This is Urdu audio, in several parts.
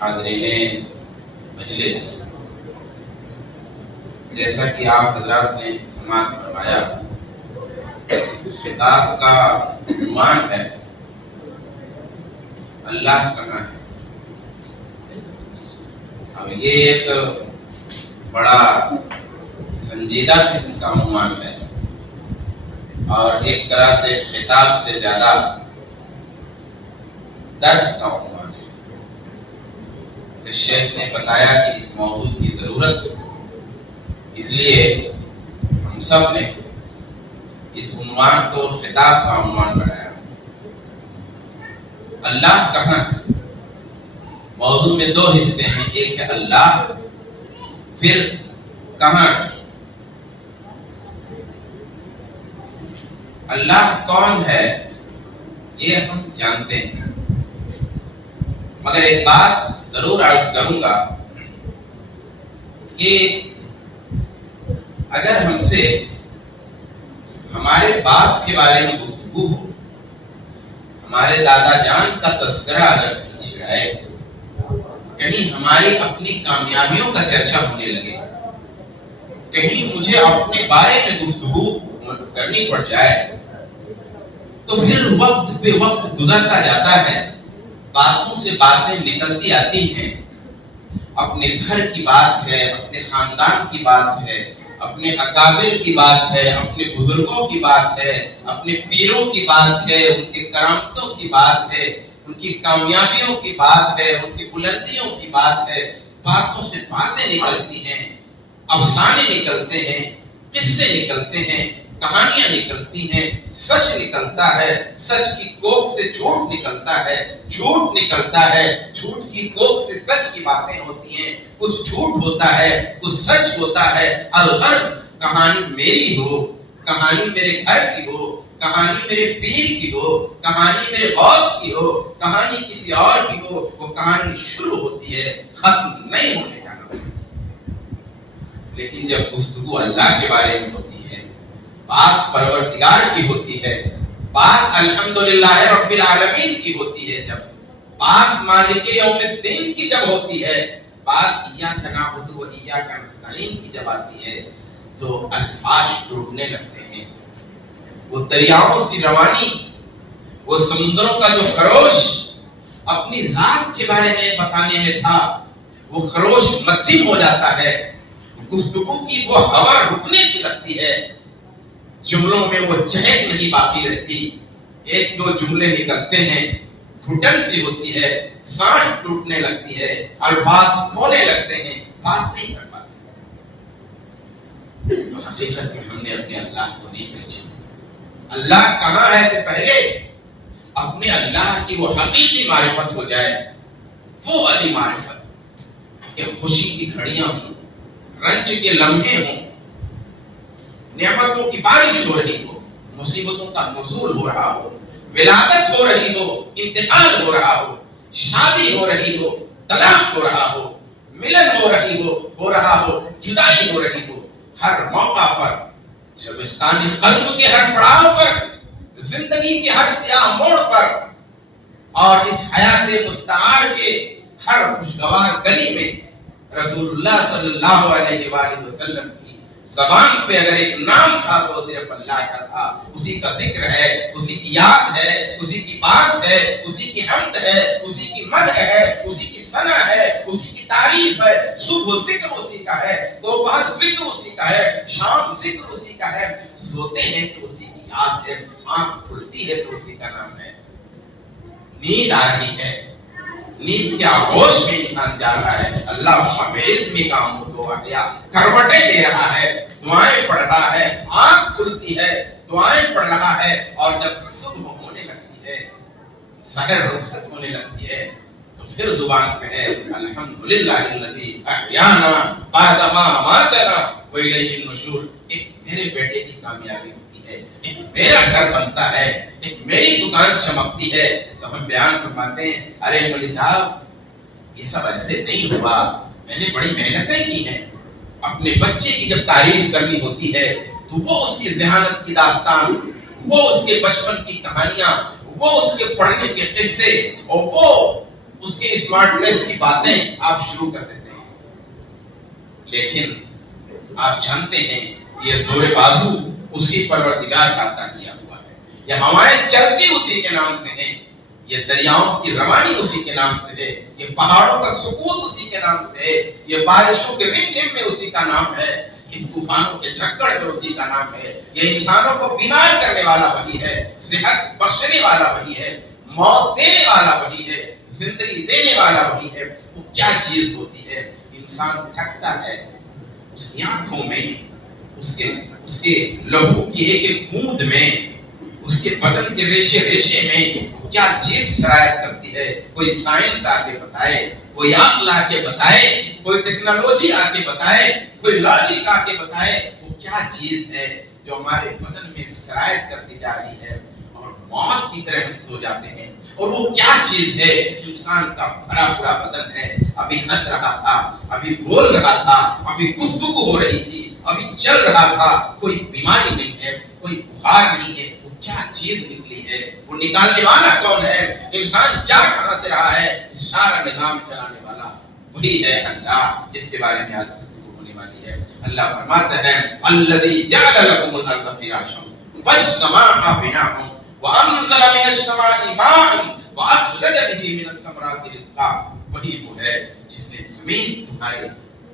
حاضرین مجلس، جیسا کہ آپ حضرات نے سماعت فرمایا، خطاب کا عنوان ہے اللہ کہاں ہے۔ اب یہ ایک بڑا سنجیدہ قسم کا عنوان ہے اور ایک طرح سے خطاب سے زیادہ درس کا عنوان ہے۔ اس شیخ نے بتایا کہ اس موضوع کی ضرورت ہے، اس لیے ہم سب نے اس عنوان کو خطاب کا عنوان بنایا۔ اللہ کہاں ہے؟ موضوع میں دو حصے ہیں، ایک ہے اللہ، پھر کہاں ہے۔ اللہ کون ہے یہ ہم جانتے ہیں، مگر ایک بات ضرور عرض کروں گا کہ اگر ہم سے ہمارے باپ کے بارے میں گفتگو ہو، ہمارے دادا جان کا تذکرہ اگر کہیں چھڑائے، کہیں ہماری اپنی کامیابیوں کا چرچا ہونے لگے، کہیں مجھے اپنے بارے میں گفتگو کرنی پڑ جائے، تو پھر وقت پہ وقت گزرتا جاتا ہے، باتوں سے باتیں نکلتی آتی ہیں، اپنے گھر کی بات ہے، اپنے خاندان کی بات ہے، اپنے اکابر کی بات ہے، اپنے بزرگوں کی بات ہے، اپنے پیروں کی بات ہے، ان کے کرامتوں کی بات ہے، ان کی کامیابیوں کی بات ہے، ان کی بلندیوں کی بات ہے۔ باتوں سے باتیں نکلتی ہیں، افسانے نکلتے ہیں، قصے نکلتے ہیں، کہانیاں نکلتی ہیں، سچ نکلتا ہے، سچ کی کوکھ سے جھوٹ نکلتا ہے، جھوٹ نکلتا ہے، جھوٹ کی کوکھ سے سچ کی باتیں ہوتی ہیں، کچھ جھوٹ ہوتا ہے، کچھ سچ ہوتا ہے۔ الغرض کہانی میری ہو، کہانی میرے گھر کی ہو، کہانی میرے پیر کی ہو، کہانی میرے غوث کی ہو، کہانی کسی اور کی ہو، وہ کہانی شروع ہوتی ہے، ختم نہیں ہونے کا نام۔ لیکن جب گفتگو اللہ کے بارے میں ہوتی ہے، بات پروردگار کی ہوتی ہے، بات الحمدللہ رب العالمین کی ہوتی ہے، جب بات مالک یوم الدین کی جب ہوتی ہے، بات ایاک نعبد و ایاک نستعین کی جب آتی ہے، تو الفاظ ٹوٹنے لگتے ہیں۔ وہ دریاؤں سی روانی، وہ سمندروں کا جو خروش اپنی ذات کے بارے میں بتانے میں تھا، وہ خروش مدھم ہو جاتا ہے، گفتگو کی وہ ہوا رکنے سے لگتی ہے، جملوں میں وہ چہک نہیں باقی رہتی، ایک دو جملے نکلتے ہیں، گھٹن سی ہوتی ہے، سانس ٹوٹنے لگتی ہے، الفاظ کھونے لگتے ہیں، بات نہیں کر پاتے۔ تو حقیقت میں ہم نے اپنے اللہ کو نہیں پہچانا۔ اللہ کہاں ہے سے پہلے اپنے اللہ کی وہ حقیقی معرفت ہو جائے، وہ والی معرفت کہ خوشی کی گھڑیاں ہوں، رنج کے لمحے ہوں، نعمتوں کی بارش ہو رہی ہو، مصیبتوں کا نزول ہو رہا ہو، ولادت ہو رہی ہو، انتقال ہو رہا ہو، شادی ہو رہی ہو، طلاق ہو رہا ہو، ملن ہو رہا ہو، جدائی ہو رہی ہو، ہر موقع پر، شبستان قلب کے ہر پڑاؤ پر، زندگی کے ہر سیاہ موڑ پر، اور اس حیات مستعار کے ہر خوشگوار گلی میں رسول اللہ صلی اللہ علیہ وآلہ وسلم کی زبان پہ اگر ایک نام تھا تو صرف اللہ کا تھا۔ اسی کا ذکر ہے، اسی کی یاد ہے، اسی کی بات ہے، اسی کی حمد ہے، اسی کی مدح ہے، اسی کی ثنا ہے، اسی کی تعریف ہے۔ صبح ذکر اسی کا ہے، دوپہر ذکر اسی کا ہے، شام ذکر اسی کا ہے، سوتے ہیں تو اسی کی یاد ہے، آنکھ کھلتی ہے تو اسی کا نام ہے۔ نیند آ رہی ہے، نیند کے آغوش میں انسان جا رہا ہے، اللہم بعزمک اموت واحیا، کروٹیں دے رہا ہے، دعائیں پڑھ رہا ہے، آنکھ کھلتی ہے، دعائیں پڑھ رہا ہے، اور جب صبح ہونے لگتی ہے، سحر رخصت ہونے لگتی ہے، تو پھر زبان پہ ہے الحمدللہ الذی احیانا بعد ما اماتنا والیہ النشور۔ ایک میرے بیٹے کی کامیابی ہوتی ہے، ایک میرا گھر بنتا ہے، ایک میری دکان چمکتی ہے، تو ہم بیان فرماتے ہیں ارے مولوی صاحب یہ سب ایسے نہیں ہوا، میں نے بڑی محنتیں کی ہیں۔ اپنے بچے کی جب تعریف کرنی ہوتی ہے تو وہ اس کی ذہانت کی داستان، وہ اس کے بچپن کی کہانیاں، وہ اس کے پڑھنے کے قصے، اور وہ اس کے اسمارٹنیس کی باتیں آپ شروع کر دیتے ہیں، لیکن آپ جانتے ہیں یہ زور بازو اسی پروردگار کا عطا کیا ہوا ہے، یہ ہوائیں چلتی اسی کے نام سے ہیں، یہ دریاؤں کی روانی اسی کے نام سے ہے، یہ پہاڑوں کا سکوت اسی کے نام سے ہے، یہ بارشوں کے رم جھم میں اسی کا نام ہے، یہ طوفانوں کے جھکڑ میں اسی کا نام ہے، یہ انسانوں کو بیمار کرنے والا وہی ہے، صحت بخشنے والا وہی ہے، موت دینے والا وہی ہے، زندگی دینے والا وہی ہے۔ وہ کیا چیز ہوتی ہے؟ انسان تھکتا ہے، اس کی آنکھوں میں، اس کے لہو کی ایک ایک بوند میں، اس کے بدن کے ریشے ریشے میں کیا چیز سرایت کرتی ہے؟ کوئی سائنس آ کے بتائے، کوئی عقل آ کے بتائے، کوئی ٹیکنالوجی آ کے بتائے، کوئی لاجک آ کے بتائے، وہ کیا چیز ہے جو ہمارے بدن میں سرایت کرتی جا رہی ہے اور موت کی طرح ہم سو جاتے ہیں؟ اور وہ کیا چیز ہے؟ انسان کا بھرا پورا بدن ہے، ابھی ہنس رہا تھا، ابھی بول رہا تھا، ابھی گفتگو ہو رہی تھی، ابھی چل رہا تھا، کوئی بیماری نہیں ہے، کوئی بخار نہیں ہے، وہ کیا چیز نکلی ہے؟ وہ نکالنے والا کون ہے؟ انسان جا کہاں سے رہا ہے؟ اس سارا نظام چلانے والا وہی ہے اللہ، جس کے بارے میں آج گفتگو ہونے والی ہے۔ اللہ فرماتا ہے الذی جعل لکم الارض فراشا والسماء بناء وانزل من السماء ماء واخرج به من الثمرات رزقا، وہی وہ ہے جس نے زمین تمہارے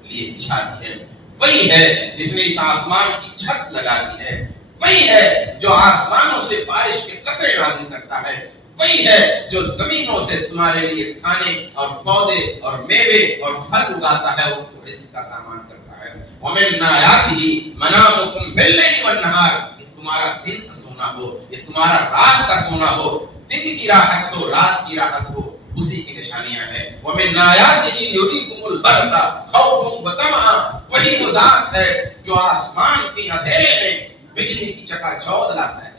لیے بچھا دی ہے، وہی ہے جس نے اس آسمان کی چھت لگا دی ہے، وہی ہے جو آسمانوں سے بارش کے قطرے نازل کرتا ہے، وہی ہے جو زمینوں سے تمہارے لیے کھانے اور پودے اور میوے اور پھل اگاتا ہے، ان کو رزق کا سامان کرتا ہے۔ وَمِنْ آیَاتِهِ مَنَامُكُمْ بِاللَّيْلِ وَالنَّهَارِ، یہ تمہارا دن کا سونا ہو، یہ تمہارا رات کا سونا ہو، دن کی راحت ہو، رات کی راحت ہو، اسی کی نشانیاں ہیں۔ وَمِنْ آیَاتِهِ يُرِيكُمُ الْبَرْقَ خَوْفًا وَطَمَعًا، وہی وہ ذات ہے جو آسمان کے اندھیرے میں بجلی کی چکا چوند لاتا ہے،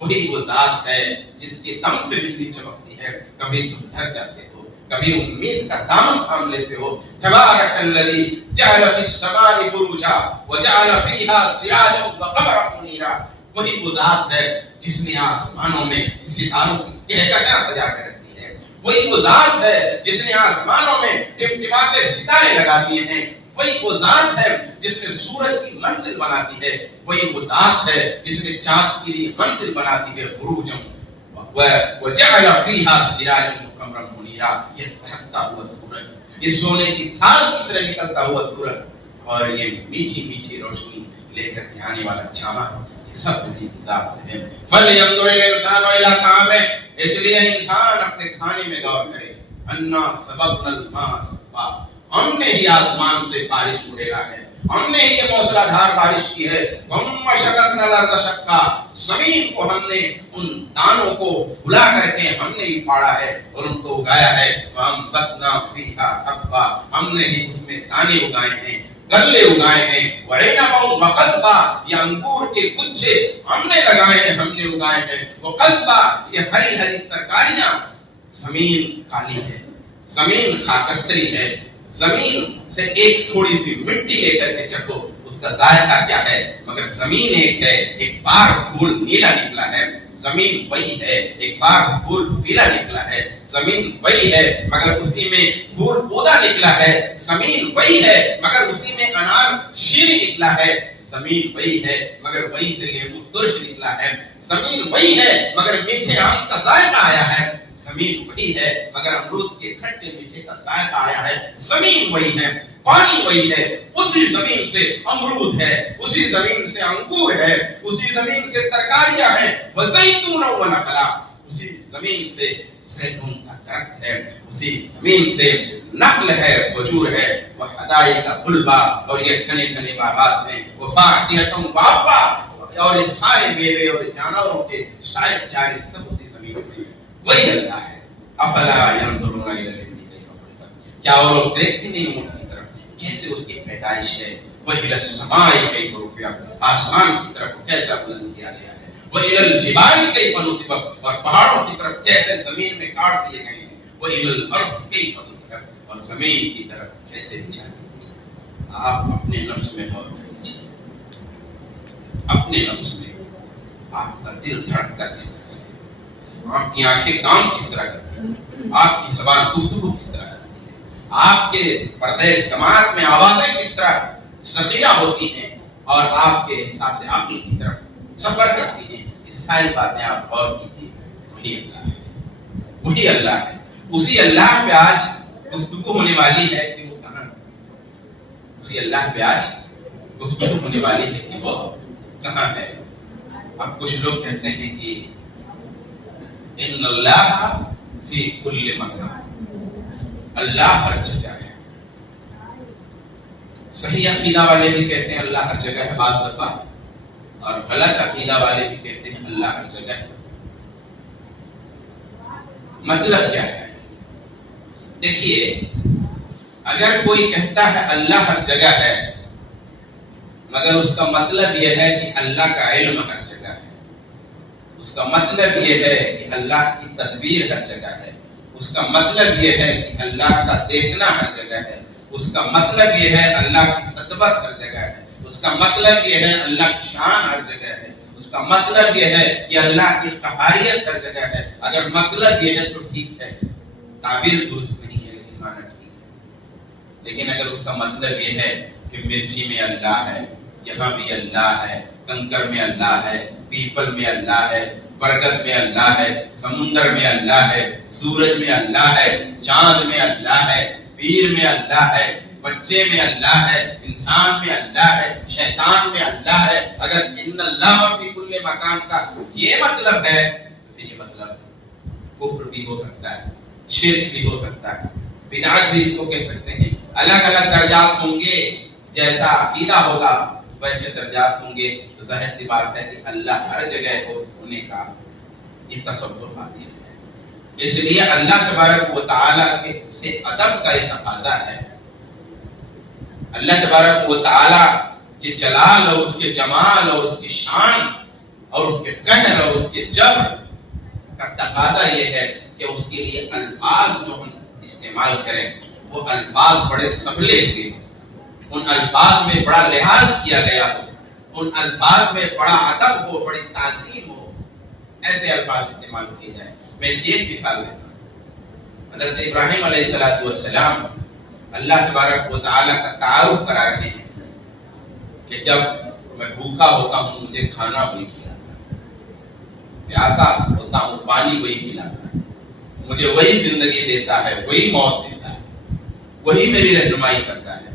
وہی وہ ذات ہے جس کے دم سے بجلی چمکتی ہے، کبھی تم ڈر جاتے ہو، کبھی امید کا دامن تھام لیتے ہو۔ تبارک الذی جعل فی السماء بروجا وجعل فیہا سراجا وقمرا منیرا، وہی وہ ذات ہے جس نے آسمانوں میں ستاروں کی کہکشاں سجا کر رکھی ہے، وہی وہ ذات ہے جس نے آسمانوں میں ٹمٹماتے ستارے لگا دیے ہیں، وہی وہ ذات ہے جس نے سورج کی منزل بنا دی ہے، وہی وہ ذات ہے جس نے چاند کے لیے منزل بنا دی ہے، بروجا وجعل فیہا سراجا وقمرا منیرا، یہ دھکتا ہوا سورج، یہ سونے کی تھال کی طرح نکلتا ہوا سورج، اور یہ میٹھی میٹھی روشنی لے کر کے آنے والا چاند، یہ سب اسی کی ذات سے ہے۔ فَلْيَنظُرِ الْإِنسَانُ إِلَىٰ طَعَامِهِ، اس لیے انسان اپنے کھانے میں غور کرے۔ اَنَّا صَبَبْنَا الْمَاءَ صَبًّا، ہم نے ہی آسمان سے بارش اڑیلا ہے، ہم نے ہی یہ موسلا دھار بارش کی ہے۔ ثُمَّ شَقَقْنَا الْأَرْضَ شَقًّا، زمین کو ہم نے ان دانوں کو پھلا کر کے ہم نے ہی پھاڑا ہے اور ان کو اگایا ہے۔ فَأَنبَتْنَا فِيهَا حَبًّا، ہم نے ہی اس میں دانے اگائے ہیں، گلے اگائے ہیں۔ وَعِنَبًا وَقَضْبًا، یہ انگور کے گچھے ہم نے لگائے ہیں، ہم نے اگائے ہیں۔ وَقَضْبًا، یہ ہری ہری ترکاریاں۔ زمین کالی ہے، زمین خاکستری ہے، زمین سے ایک تھوڑی سی مٹی لے کر کے چکھو، اس کا ذائقہ کیا ہے؟ مگر زمین ایک ہے، ایک بار پھول نیلا نکلا ہے، زمین وہی ہے، ایک بار پھول پیلا نکلا ہے، زمین وہی ہے مگر اسی میں پھول پودا نکلا ہے، زمین وہی ہے مگر اسی میں انار شیریں نکلا ہے، زمین وہی ہے مگر وہیں سے لیمو ترش نکلا ہے، زمین وہی ہے مگر میٹھے آم کا ذائقہ آیا ہے، زمین وہی ہے مگر امرود کے کھٹے میٹھے کا ذائقہ آیا ہے، زمین وہی ہے، پانی وہی ہے، اسی زمین سے امرود ہے، اسی زمین سے انگور ہے، اسی زمین سے ترکاریاں ہیں، وزیتون و نخلا، اسی زمین سے زیتون کا درخت ہے، اسی زمین سے نخل ہے، کھجور ہے، وہ حدائق غلبا، اور یہ گھنے گھنے باغات ہیں، وہ فاکہۃ وابا، اور یہ سارے میوے اور جانوروں کے سارے چارے سب اسی زمین سے، وہی اللہ ہے۔ افلا ينظرون الى الابل كيف خلقت، کیا وہ لوگ دیکھتے نہیں اونٹ کی طرف کیسے اس کی پیدائش ہے؟ وَإِلَى السَّمَاءِ كَيْفَ رُفِعَتْ، آسمان کی طرف کیسا بلند کیا گیا ہے، وَإِلَى الْجِبَالِ كَيْفَ نُصِبَتْ، اور پہاڑوں کی طرف کیسے زمین میں کاٹ دیے گئے ہیں، وَإِلَى الْأَرْضِ كَيْفَ سُطِحَتْ، اور زمین کی طرف کیسے بچھا دی گئی۔ آپ اپنے نفس میں غور کر لیجیے، اپنے نفس میں آپ کا دل دھڑکتا کس طرح سے، آپ کی آنکھیں کام کس طرح کرتی ہیں، آپ کی زبان گفتگو کس طرح کرتی ہے، آپ کے پردے سماعت میں آوازیں کس طرح ذخیرہ ہوتی ہیں اور آپ کے احساس عقل کی طرف سفر کرتی ہیں، یہ ساری باتیں آپ غور کیجیے۔ وہی اللہ ہے، وہی اللہ ہے، اسی اللہ پہ آج گفتگو ہونے والی ہے کہ وہ کہاں، اسی اللہ پہ آج گفتگو ہونے والی ہے کہ وہ کہاں ہے۔ اب کچھ لوگ کہتے ہیں کہ ان اللہ فی کل مکان، اللہ ہر جگہ ہے۔ صحیح عقیدہ والے بھی کہتے ہیں اللہ ہر جگہ ہے بعض دفعہ، اور غلط عقیدہ والے بھی کہتے ہیں اللہ ہر جگہ ہے۔ مطلب کیا ہے؟ دیکھیے، اگر کوئی کہتا ہے اللہ ہر جگہ ہے مگر اس کا مطلب یہ ہے کہ اللہ کا علم ہر جگہ ہے، اس کا مطلب یہ ہے کہ اللہ کی تدبیر ہر جگہ ہے، اس کا مطلب یہ ہے کہ اللہ کا دیکھنا ہر جگہ ہے، اس کا مطلب یہ ہے اللہ کی سطوت ہر جگہ ہے، اس کا مطلب یہ ہے اللہ کی شان ہر جگہ ہے، اس کا مطلب یہ ہے کہ اللہ کی قہاریت ہر جگہ ہے۔ اگر مطلب یہ ہے تو ٹھیک ہے، تعبیر درست نہیں ہے لیکن معنی ٹھیک ہے۔ لیکن اگر اس کا مطلب یہ ہے کہ مرچی میں اللہ ہے، یہاں بھی اللہ ہے، کنکر میں اللہ ہے، پیپل میں اللہ ہے، برگد میں اللہ ہے، سمندر میں اللہ ہے، سورج میں اللہ ہے، چاند میں اللہ ہے، پیر میں اللہ ہے، بچے میں اللہ ہے، انسان میں اللہ ہے، شیطان میں اللہ ہے۔ اگر ان اللہ فی کل مکان کا یہ مطلب ہے تو پھر یہ مطلب کفر بھی ہو سکتا ہے، شرک بھی ہو سکتا ہے، بدعت بھی اس کو کہہ سکتے ہیں۔ الگ الگ درجات ہوں گے، جیسا عقیدہ ہوگا ویسے درجات ہوں گے، تو ظاہر سی بات ہے کہ اللہ ہر جگہ ہونے کا یہ تصور باطل ہے۔ اس لیے اللہ تبارک و تعالیٰ سے ادب کا یہ تقاضا ہے۔ اللہ تبارک و تعالیٰ کے جلال اور اس کے جمال اور اس کی شان اور اس کے قہر اور اس کے جبر کا تقاضا یہ ہے کہ اس کے لیے الفاظ جو ہم استعمال کریں وہ الفاظ بڑے سنبھلے ہوئے ہوں، ان الفاظ میں بڑا لحاظ کیا گیا ہو، ان الفاظ میں بڑا ادب ہو، بڑی تعظیم ہو، ایسے الفاظ استعمال کیے جائیں۔ میں اس کی ایک مثال دیتا ہوں۔ حضرت ابراہیم علیہ السلام اللہ تبارک و تعالیٰ کا تعارف کرا رہے ہیں کہ جب میں بھوکا ہوتا ہوں مجھے کھانا وہی کھلاتا ہے، پیاسا ہوتا ہوں پانی وہی پلاتا ہے، مجھے وہی زندگی دیتا ہے، وہی موت دیتا ہے، وہی میری رہنمائی کرتا ہے۔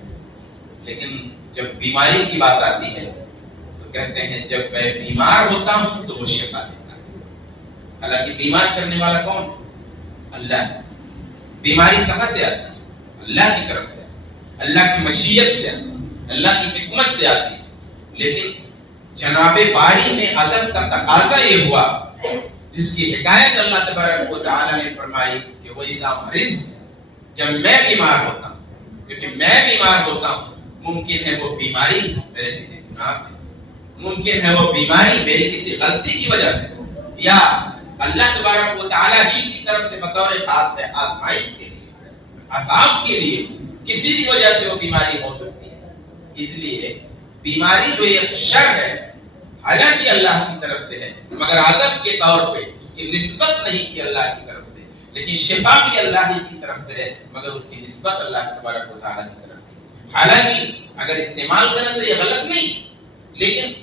لیکن جب بیماری کی بات آتی ہے تو کہتے ہیں جب میں بیمار ہوتا ہوں تو وہ شفا دیتا ہے۔ حالانکہ بیمار کرنے والا کون ہے؟ اللہ ہے۔ بیماری کہاں سے آتی ہے؟ اللہ کی طرف سے آتی ہے، اللہ کی مشیت سے آتی ہے، اللہ کی حکمت سے آتی ہے۔ لیکن جناب باری میں ادب کا تقاضا یہ ہوا جس کی حکایت اللہ تبارک و تعالیٰ نے فرمائی کہ وَإِذَا مَرِضْتُ، جب میں بیمار ہوتا ہوں، کیونکہ میں بیمار ہوتا ہوں، ممکن ہے وہ بیماری میرے کسی گناہ سے، ممکن ہے وہ بیماری میری کسی غلطی کی وجہ سے، یا اللہ تبارک و تعالیٰ ہی کی طرف سے بطور خاص ہے آزمائش کے لیے، عذاب کے لیے، کسی بھی وجہ سے وہ بیماری ہو سکتی ہے۔ اس لیے بیماری جو ایک شر ہے حالانکہ اللہ کی طرف سے ہے مگر ادب کے طور پہ اس کی نسبت نہیں کی اللہ کی طرف سے، لیکن شفا بھی اللہ ہی کی طرف سے ہے مگر اس کی نسبت اللہ تبارک و تعالیٰ کی طرف ہے۔ حالانکہ اگر استعمال کریں تو یہ غلط نہیں، لیکن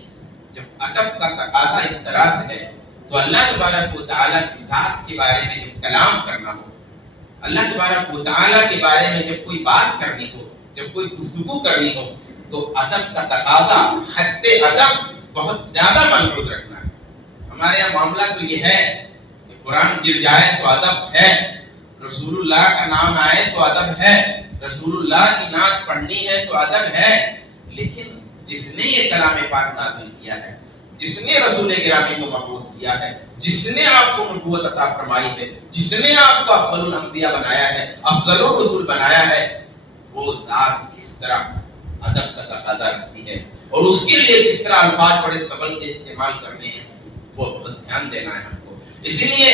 جب ادب کا تقاضا اس طرح سے ہے تو اللہ تبارک و تعالیٰ کی ذات کے بارے میں جب کلام کرنا ہو، اللہ تبارک و تعالیٰ کے بارے میں جب کوئی بات کرنی ہو، جب کوئی گفتگو کرنی ہو، تو ادب کا تقاضا حد ادب بہت زیادہ ملحوظ رکھنا ہے۔ ہمارے یہاں معاملہ تو یہ ہے کہ قرآن گر جائے تو ادب ہے، رسول اللہ کا نام آئے تو ادب ہے، رسول اللہ کی نعت پڑھنی ہے تو ادب ہے، لیکن جس نے یہ کلام پاک نازل کیا ہے، جس نے رسول گرامی کو مبعوث کیا ہے، جس نے آپ کو نبوت عطا فرمائی ہے، جس نے آپ کو افضل الانبیاء بنایا ہے، افضل الرسل بنایا ہے، وہ ذات کس طرح ادب کا تقاضا رکھتی ہے اور اس کے لیے کس طرح الفاظ بڑے سبل کے استعمال کرنے ہیں، وہ بہت دھیان دینا ہے ہم کو۔ اسی لیے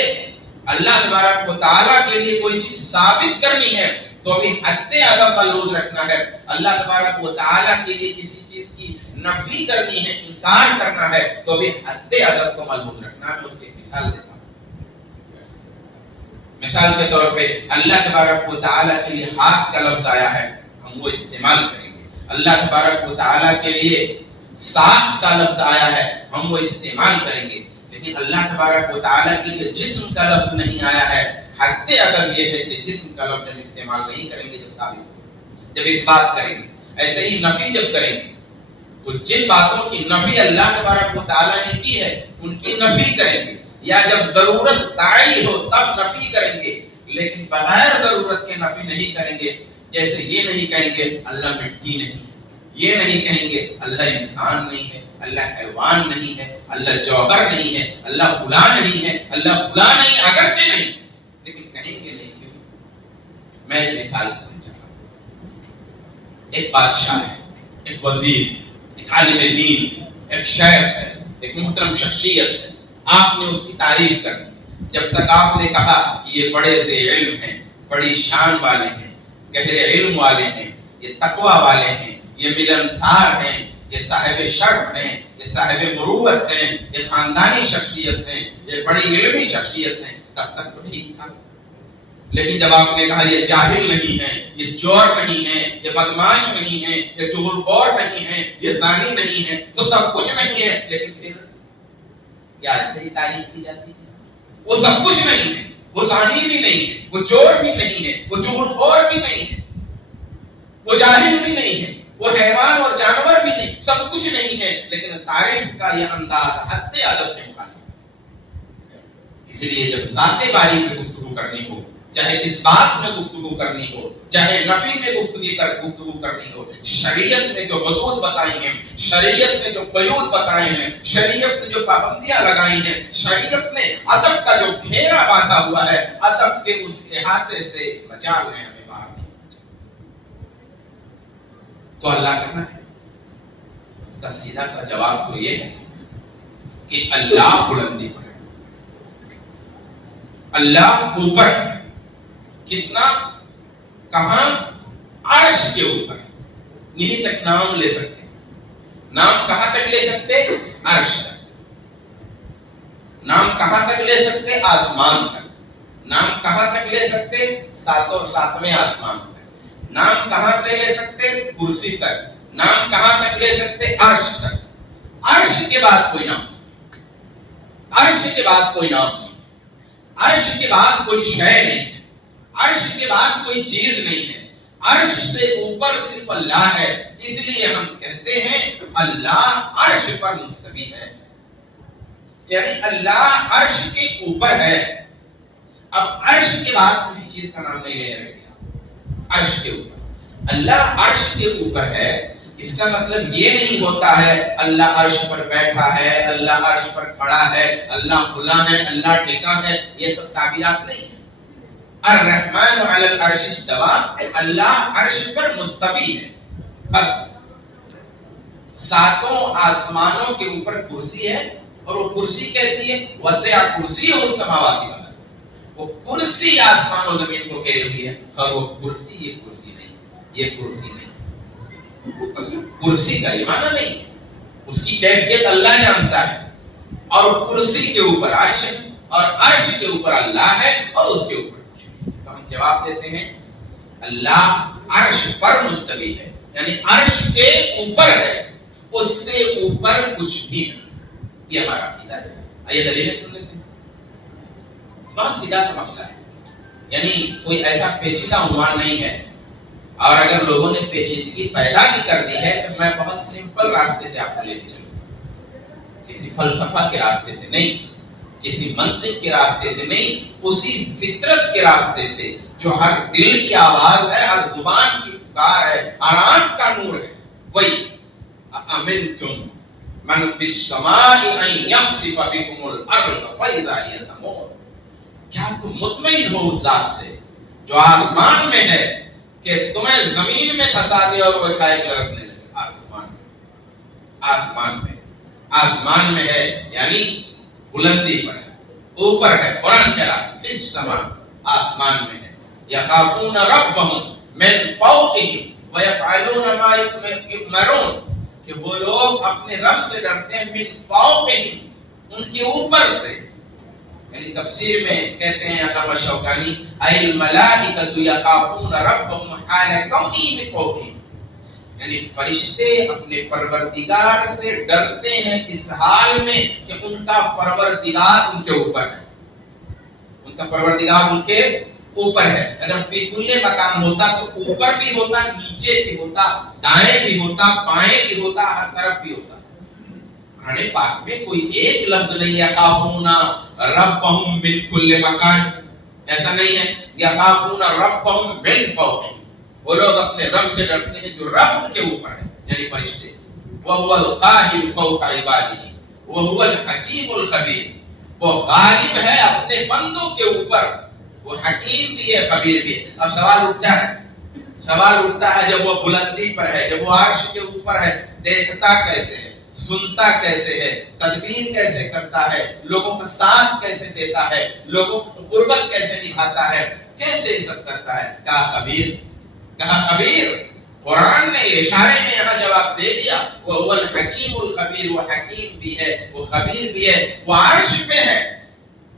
اللہ تبارک و تعالیٰ کے لیے کوئی چیز ثابت کرنی ہے تو بھی حد ادب ملحوظ رکھنا ہے۔ اللہ تبارک و تعالیٰ کے لیے کسی چیز کی نفی کرنی ہے، انکار کرنا ہے تو بھی حد ادب کو ملحوظ رکھنا ہے۔ میں اس کی مثال دیتا ہوں۔ مثال کے طور پہ اللہ تبارک و تعالیٰ کے لیے ہاتھ کا لفظ آیا ہے، ہم وہ استعمال کریں گے. اللہ تبارک و تعالیٰ کے لیے ساتھ کا لفظ آیا ہے، ہم وہ استعمال کریں گے. لیکن اللہ تبارک و تعالیٰ کے لیے جسم کا لفظ نہیں آیا ہے. حد ادب یہ ہے کہ جسم کا لفظ ہم استعمال نہیں کریں گے جب ثابت ہو، جب اس بات کریں گے. ایسے ہی نفی جب کریں گے تو جن باتوں کی نفی اللہ تبارک و تعالیٰ نے کی ہے ان کی نفی کریں گے، یا جب ضرورت داعی ہو تب نفی کریں گے، لیکن بغیر ضرورت کے نفی نہیں کریں گے. جیسے یہ نہیں کہیں گے اللہ مٹی نہیں ہے، یہ نہیں کہیں گے اللہ انسان نہیں ہے، اللہ حیوان نہیں ہے، اللہ جوہر نہیں ہے، اللہ فلاں نہیں ہے، اللہ فلاں نہیں، اگرچہ نہیں، لیکن کہیں گے نہیں. کیوں؟ میں ایک مثال سے سمجھاتا ہوں. ایک بادشاہ ہے، ایک وزیر ہے، ایک عالم دین، ایک شیخ ہے، ایک محترم شخصیت ہے. آپ نے اس کی تعریف کرنی. جب تک آپ نے کہا کہ یہ بڑے ذی علم ہیں، بڑی شان والے ہیں، گہرے علم والے ہیں، یہ تقوی والے ہیں، یہ ملنسار ہیں، یہ صاحب شرف ہیں، یہ صاحب مروت ہیں، یہ خاندانی شخصیت ہیں، یہ بڑی علمی شخصیت ہیں، تب تک تو ٹھیک تھا. لیکن جب آپ نے کہا یہ جاہل نہیں ہے، یہ چور نہیں ہے، یہ بدماش نہیں ہے، یہ چغل خور نہیں ہے، یہ زانی نہیں ہے، تو سب کچھ نہیں ہے. لیکن پھر کیا ایسے ہی تعریف کی جاتی ہے؟ وہ سب کچھ نہیں ہے، وہ زانی بھی نہیں ہے، وہ چور بھی نہیں ہے، وہ چغل خور بھی نہیں ہے، وہ جاہل بھی نہیں ہے، وہ حیوان اور جانور بھی نہیں، سب کچھ نہیں ہے. لیکن تعریف کا یہ انداز حد ادب کے مخالف ہے. اس لیے جب ذات باری پہ گفتگو کرنی ہو، چاہے اس بات میں گفتگو کرنی ہو، چاہے نفی میں گفتگو کرنی ہو، شریعت نے جو حدود بتائی ہیں، شریعت نے جو قیود بتائے ہیں، شریعت نے جو پابندیاں لگائی ہیں، شریعت نے ادب کا جو گھیرا باندھا ہوا ہے، ادب کے اس احاطے سے مجال میں ہمیں باہر نہیں ہونا چاہیے. تو اللہ کہاں ہے؟ اس کا سیدھا سا جواب تو یہ ہے کہ اللہ بلندی پر ہے، اللہ اوپر ہے. کتنا؟ کہاں؟ عرش کے اوپر. یہیں تک نام لے سکتے ہیں. نام کہاں تک لے سکتے؟ عرش تک. نام کہاں تک لے سکتے؟ آسمان تک. نام کہاں تک لے سکتے؟ ساتویں آسمان تک. نام کہاں سے لے سکتے؟ کرسی تک. نام کہاں تک لے سکتے؟ عرش تک. عرش کے بعد کوئی نام نہیں. عرش کے بعد کوئی نام نہیں. عرش کے بعد کوئی شے نہیں ہے. عرش کے بعد کوئی چیز نہیں ہے. عرش سے اوپر صرف اللہ ہے. اس لیے ہم کہتے ہیں اللہ عرش پر مستوی ہے، یعنی اللہ عرش کے اوپر ہے. اب عرش کے بعد کسی چیز کا نام نہیں لینے رہ گیا. عرش کے اوپر اللہ عرش کے اوپر ہے. اس کا مطلب یہ نہیں ہوتا ہے اللہ عرش پر بیٹھا ہے، اللہ عرش پر کھڑا ہے، اللہ فلاں ہے، اللہ ٹھیکا ہے. یہ سب تعبیرات نہیں ہیں. الرحمن علی العرش استوى، اللہ عرش پر مستوی ہے. بس ساتوں آسمانوں کے اوپر کرسی ہے، اور وہ کرسی کیسی ہے؟ وسع کرسی السماوات والارض. وہ کرسی آسمان و زمین کو گھیرے ہوئی ہے. اور وہ کرسی یہ کرسی نہیں، یہ کرسی نہیں. بس کرسی کا یہ معنی نہیں ہے. اس کی کیفیت اللہ جانتا ہے. اور کرسی کے اوپر عرش ہے، اور عرش کے اوپر اللہ ہے، اور اس کے اوپر جواب دیتے ہیں اللہ عرش پر مستوی ہے، یعنی عرش کے اوپر ہے، اس سے اوپر کچھ بھی نہیں. یہ ہمارا عقیدہ ہے. آئیے دلیلیں سن لیتے ہیں. بہت سیدھا سا مسئلہ ہے، یعنی کوئی ایسا پیچیدہ عنوان نہیں ہے. اور اگر لوگوں نے پیچیدگی پیدا بھی کر دی ہے تو میں بہت سمپل راستے سے آپ کو لیتے چلوں، کسی فلسفہ کے راستے سے نہیں، کسی منطق کے راستے سے نہیں، اسی فطرت کے راستے سے جو ہر دل کی آواز ہے، ہر زبان کی پکار ہے، ہر آنکھ کا نور ہے. وہی أَأَمِنْتُمْ مَنْ فِي السَّمَاءِ أَنْ يَخْسِفَ بِكُمُ الْأَرْضَ فَإِذَا هِيَ تَمُورُ. کیا تم مطمئن ہو اس ذات سے جو آسمان میں ہے کہ تمہیں زمین میں دھسا دے اور وہ ایک لرزنے لگے؟ آسمان میں ہے، یعنی بلندی پر ہے، اوپر ہے. قرآن کہہ رہا فی السماء، آسمان میں ہے. یخافون ربهم من فوقهم ویفعلون ما یؤمرون، کہ وہ لوگ اپنے رب سے ڈرتے ہیں من فوقهم، ان کے اوپر سے. یعنی تفسیر میں کہتے ہیں علامہ شوکانی الملائکۃ یخافون ربهم حال کونہم من فوقہم، یعنی فرشتے اپنے پروردگار سے ڈرتے ہیں اس حال میں کہ ان کا پروردگار ان کے اوپر ہے، ان کا پروردگار ان کے اوپر ہے۔ اگر فی کل مکان ہوتا تو اوپر بھی ہوتا، نیچے بھی ہوتا، دائیں بھی ہوتا، بائیں بھی ہوتا، ہر طرف بھی ہوتا۔ قرآن پاک میں کوئی ایک لفظ نہیں یخافون ربهم من کل مکان، ایسا نہیں ہے یخافون ربهم من فوقہم، وہ لوگ اپنے رب سے ڈرتے ہیں جو رب ان کے اوپر ہے، یعنی فرشتے۔ وَهُوَ الْقَاهِرُ فَوْقَ عِبَادِهِ وَهُوَ الْحَكِيمُ الْخَبِيرُ، وہ غالب ہے اپنے بندوں کے اوپر، وہ حکیم بھی ہے خبیر بھی ہے۔ اب سوال اٹھتا ہے جب وہ بلندی پر ہے، جب وہ عرش کے اوپر ہے، دیکھتا کیسے ہے، سنتا کیسے ہے، تدبیر کیسے کرتا ہے، لوگوں کا ساتھ کیسے دیتا ہے، لوگوں کی قربت کیسے نبھاتا ہے، کیسے یہ سب کرتا ہے؟ کہا خبیر، کہا خبیر۔ قرآن نے اشارے میں یہاں جواب دے دیا، وہ الحکیم الخبیر، وہ حکیم بھی ہے، وہ خبیر بھی ہے، وہ عرش پہ ہے،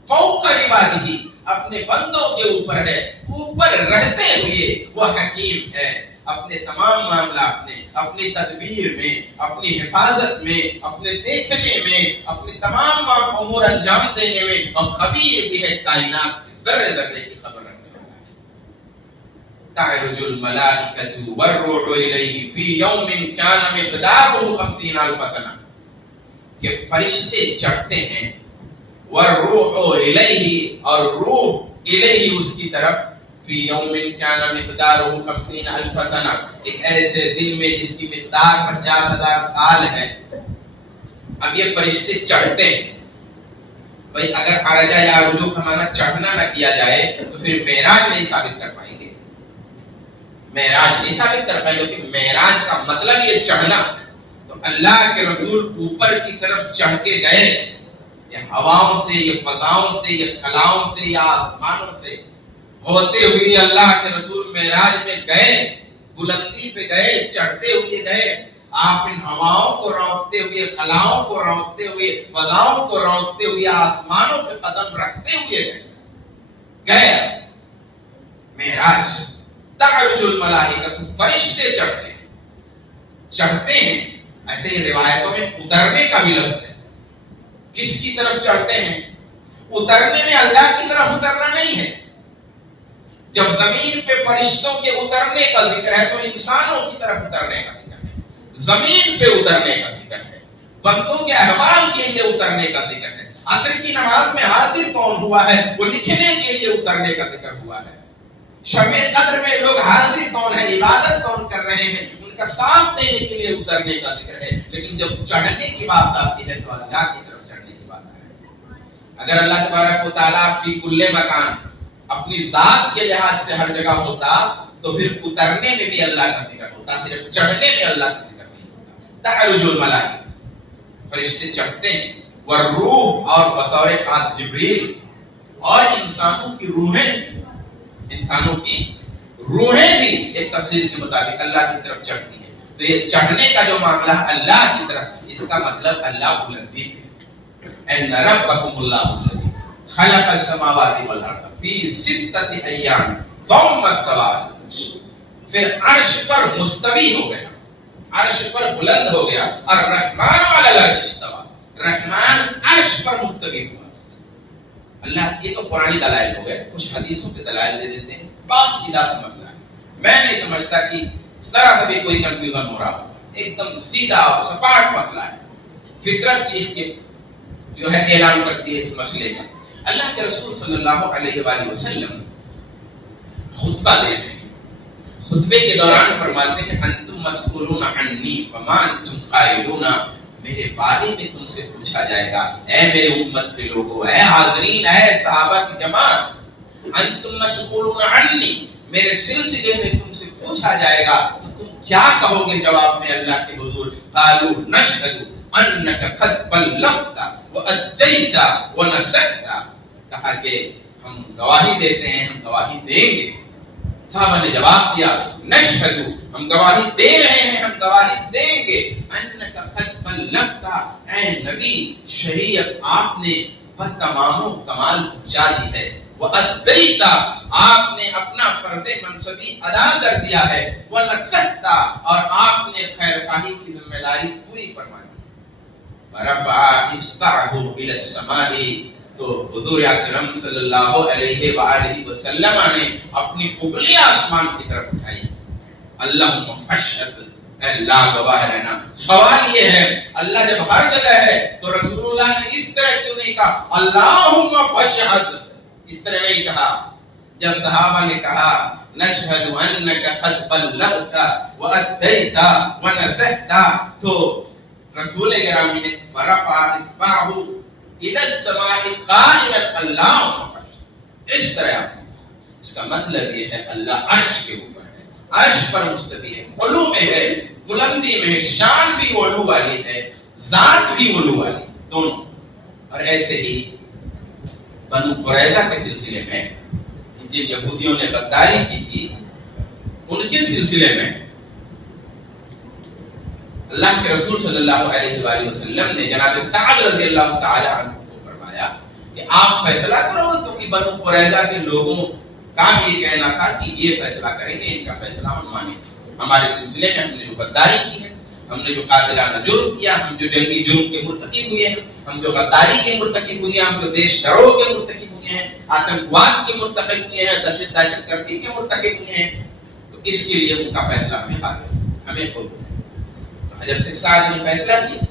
فوق عبادہ، اپنے بندوں کے اوپر ہے، اوپر رہتے ہوئے وہ حکیم ہے، اپنے تمام معاملات میں، اپنی تدبیر میں، اپنی حفاظت میں، اپنے دیکھنے میں، اپنے تمام امور انجام دینے میں، اور خبیر بھی ہے، کائنات کے ذرے ذرے کی خبر رکھنے والا ہے۔ تعرج الملائکۃ والروح الیہ فی یوم کان مقدارہ 50,000 سنہ، کہ فرشتے چڑھتے ہیں، والروح الیہ، اور روح الیہ اس کی طرف، فی یوم کان مقدارہ 50,000 سنہ، ایک ایسے دن میں جس کی مقدار 50,000 سال ہے۔ اب یہ فرشتے چڑھتے ہیں، بھئی اگر عرجہ یا رجوع کا معنی چڑھنا نہ کیا جائے تو پھر معراج نہیں ثابت کر پائیں گے، معراج نہیں ثابت کر پائیں گے، کیونکہ معراج کا مطلب یہ چڑھنا۔ تو اللہ کے رسول اوپر کی طرف چڑھ کے گئے، یہ ہواؤں سے، یہ فضاؤں سے، یہ خلاؤں سے، یا آسمانوں سے ہوتے ہوئے اللہ کے رسول معراج میں گئے، بلندی پہ گئے، چڑھتے ہوئے گئے۔ آپ ان ہواؤں کو رونقتے ہوئے، خلاؤں کو رونقتے ہوئے، فضاؤں کو رونقتے ہوئے، آسمانوں پہ قدم رکھتے ہوئے گئے معراج۔ تعرج الملائکۃ، فرشتے چڑھتے ہیں، ایسے ہی روایتوں میں اترنے کا بھی لفظ ہے۔ کس کی طرف چڑھتے ہیں؟ اترنے میں اللہ کی طرف اترنا نہیں ہے۔ جب زمین پہ فرشتوں کے اترنے کا ذکر ہے تو انسانوں کی طرف اترنے کا ذکر ہے، زمین پہ اترنے کا ذکر ہے، بندوں کے احوال کے لیے اترنے کا ذکر ہے۔ عصر کی نماز میں حاضر کون ہوا ہے؟ وہ لکھنے کے لیے اترنے کا ذکر ہوا ہے۔ شب قدر میں لوگ حاضر کون ہیں، عبادت کون کر رہے ہیں، ان کا ساتھ دینے کے لیے اترنے کا ذکر ہے۔ لیکن جب چڑھنے کی بات آتی ہے تو اللہ کی طرف چڑھنے کی بات آ رہی ہے۔ اگر اللہ تبارک و تعالیٰ فی کل مکان اپنی ذات کے لحاظ سے ہر جگہ ہوتا تو پھر اترنے میں بھی اللہ کا ذکر ہوتا، صرف چڑھنے میں اللہ کا ذکر نہیں ہوتا۔ تعرج الملائکۃ، فرشتے چڑھتے ہیں، والروح، اور بطور خاص جبریل، اور انسانوں کی روحیں بھی ایک تفسیر کے مطابق اللہ کی طرف چڑھتی ہیں۔ تو یہ چڑھنے کا جو معاملہ اللہ کی طرف، اس کا مطلب اللہ بلندی ہے۔ ان ربکم اللہ الذی خلق السماوات والارض فی 6 ایام ثم استوى علی العرش، پھر عرش پر مستوی ہو گیا، عرش پر بلند ہو گیا، اور رحمان علی العرش استوى، رحمان عرش پر مستوی ہوا۔ اللہ، یہ تو پرانی دلائل ہو گئے، کچھ حدیثوں سے دلائل دے دیتے ہیں، بات سیدھا سا مسئلہ ہے۔ میں نہیں سمجھتا کہ ذرا سا بھی کوئی کنفیوژن ہو رہا ہو، ایک دم سیدھا اور سپاٹ مسئلہ ہے۔ فطرت چیز کے جو ہے اعلان کرتی ہے اس مسئلے کا۔ اللہ کے رسول صلی اللہ علیہ وآلہ وسلم خطبہ دے رہے ہیں، خطبے کے دوران فرماتے ہیں انتم مسئولون عنی فما انتم قائلون، میرے بارے میں تم سے پوچھا جائے گا، اے میرے امت کے لوگوں، اے حاضرین، اے صحابہ کی جماعت، انتم مسئولون عنی، میرے سلسلے میں تم سے پوچھا جائے گا تو تم کیا کہو گے جواب میں اللہ کے حضور؟ قالوا نشهد انك قد بلغت واديت ونصحت، کہا کہ ہم گواہی دیتے ہیں، ہم گواہی دیں گے۔ صحابہ نے جواب دیا نشهد، ہم گواہی دے رہے ہیں، ہم گواہی دیں گے، انك قد بلغت، اے نبی شریعت آپ نے تمام کمال پہنچا دی ہے، وَأَدَّيْتَ آپ نے اپنا فرض منصبی ادا کر دیا ہے، وَنَصَحْتَ اور آپ نے خیر خواہی کی ذمہ داری پوری فرما دی۔ فَرَفَعَ إِصْبَعَهُ إِلَى السَّمَاءِ تو حضور اکرم صلی اللہ علیہ وآلہ وسلم نے اپنی انگلی آسمان کی طرف اٹھائی۔ اللہم فاشہد، اے اللہ گواہ رہنا۔ سوال یہ ہے اللہ جب ہر جگہ ہے تو رسول اللہ نے اس طرح کیوں نہیں کہا اللہم فاشہد؟ اس طرح نہیں کہا۔ جب صحابہ نے کہا نشہد انک قد بلغت وادیت ونصحت تو رسول گرامی نے فرفع اصبعہ الی السماء قائلا اللہم فاشہد، اس طرح آپ نے کہا۔ اس کا مطلب یہ ہے اللہ عرش کے اوپر ہے، عرش پر مستوی ہے، علو میں ہے، بلندی میں ہے، شان بھی علو والی ہے، ذات بھی علو والی، دونوں۔ اور ایسے ہی بنو قریظہ کے سلسلے میں جن یہودیوں نے غداری کی تھی ان کے سلسلے میں اللہ کے رسول صلی اللہ علیہ وآلہ وسلم نے جناب سعد رضی اللہ تعالی عنہ کو فرمایا کہ آپ فیصلہ کرو، کیونکہ بنو قریظہ کے لوگوں کا بھی یہ کہنا تھا کہ یہ فیصلہ کریں گے، ان کا فیصلہ ہم مانیں گے۔ ہمارے سلسلے میں ہم نے جو غداری کی ہے، ہم نے جو قاتلانہ جرم کیا، ہم جو جنگی جرم کے مرتکب ہوئے ہیں، ہم جو غداری کے مرتکب ہوئے ہیں، ہم جو دیش دروہ کے مرتکب ہوئے ہیں، آتنکواد کے مرتکب ہوئے ہیں، دہشت گردی کے مرتکب ہوئے ہیں، تو اس کے لیے ان کا فیصلہ ہمیں قابل ہے، ہمیں قبول ہے۔ تو حضرت سعد نے فیصلہ کیا۔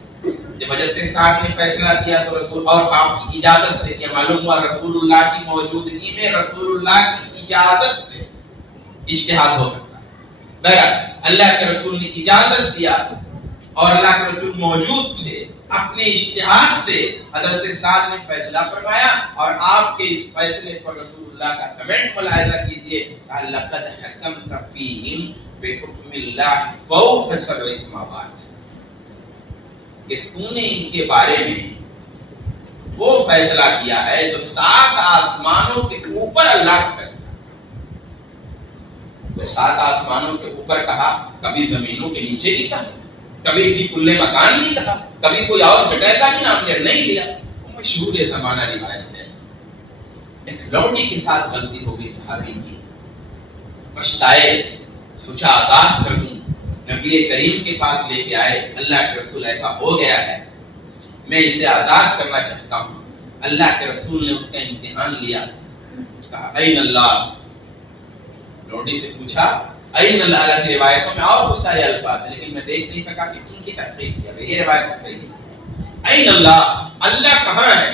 جب حضرت سعد نے فیصلہ کیا تو رسول اور آپ کی اجازت سے، یہ معلوم ہوا رسول اللہ کی موجودگی میں رسول اللہ کی اجازت سے اجتہاد ہو سکتا ہے۔ بہرحال اللہ کے رسول نے اجازت دیا اور اللہ کے رسول موجود تھے، اپنے اجتہاد سے حضرت سعد نے فیصلہ فرمایا، اور آپ کے اس فیصلے پر رسول اللہ کا کمنٹ ملاحظہ کیجئے، لَقَدْ حَكَمْتَ فِيهِمْ بِحُكْمِ اللَّهِ فَوْقَ سَبْعِ سَمَاوَاتٍ، کہ تو نے ان کے بارے میں وہ فیصلہ کیا ہے جو 7 آسمانوں کے اوپر اللہ کا فیصلہ۔ تو 7 آسمانوں کے اوپر کہا، کبھی زمینوں کے نیچے بھی کہا، کبھی فی کل مکان نہیں کہا، کبھی کوئی اور جگہ کا بھی نام نہیں لیا۔ وہ مشہور زمانہ روایت ہے، ایک لوٹی کے ساتھ غلطی ہو گئی صحابی کی، پچھتائے، سوچا آزاد کر دوں، نبی کریم کے پاس لے کے آئے، اللہ کے رسول ایسا ہو گیا ہے، میں اسے آزاد کرنا چاہتا ہوں۔ اللہ کے رسول نے اس کا امتحان لیا، کہا این اللہ، لوٹی سے پوچھا این اللہ کی روایتوں میں اور بہت سارے الفاظ ہیں لیکن میں دیکھ نہیں سکا کہ تم کی تحقیق کیا ہے، یہ روایت صحیح ہے۔ این اللہ، اللہ کہاں ہے؟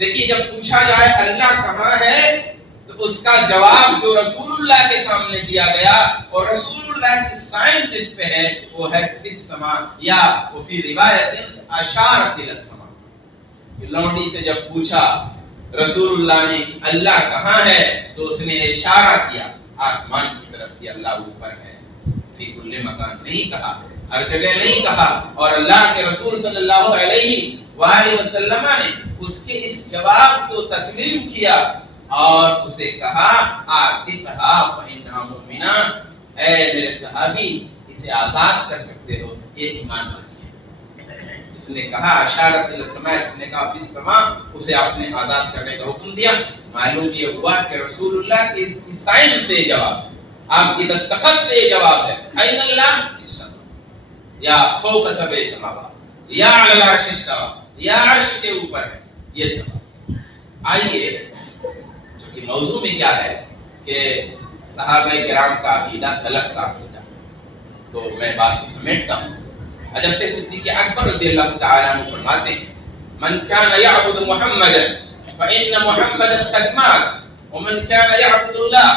دیکھیے جب پوچھا جائے اللہ کہاں ہے تو اس کا جواب جو رسول اللہ کے سامنے دیا گیا اور رسول اللہ کی سائن جس پہ ہے وہ ہے فی السماء، یا وہ فی روایت اشارت الی السماء۔ لونڈی سے جب پوچھا رسول اللہ نے اللہ کہاں ہے تو اس نے اشارہ کیا آسمان کی طرف کہ اللہ اوپر ہے، فی کل مکان نہیں کہا، ہر جگہ نہیں کہا۔ اور اللہ کے رسول صلی اللہ علیہ وآلہ وسلم نے اس کے اس جواب کو تسلیم کیا اور اسے کہا آتقھا فإنھا مؤمنہ، اے میرے صحابی اسے آزاد کر سکتے ہو، یہ ایمان والی ہے۔ اس نے کہا اشارت الی السماء، اس نے کہا فی السماء، اسے آپ نے آزاد کرنے کا حکم دیا۔ معلوم یہ ہوا کہ رسول اللہ کی سائن سے یہ جواب، آپ کی دستخط سے یہ جواب ہے این اللہ السماء یا فوق سبع سماوات یا علی العرش استوى، یا عرش کے اوپر ہے، یہ جواب۔ آئیے جو کہ موضوع میں کیا ہے کہ صحابہ کرام کا عقیدہ سلف کا عقیدہ، تو میں بات کو سمیٹتا ہوں۔ حضرت صدیق اکبر رضی اللہ تعالیٰ عنہ فرماتے ہیں من كان يعبد محمدا فإن محمدا قد مات ومن كان يعبد الله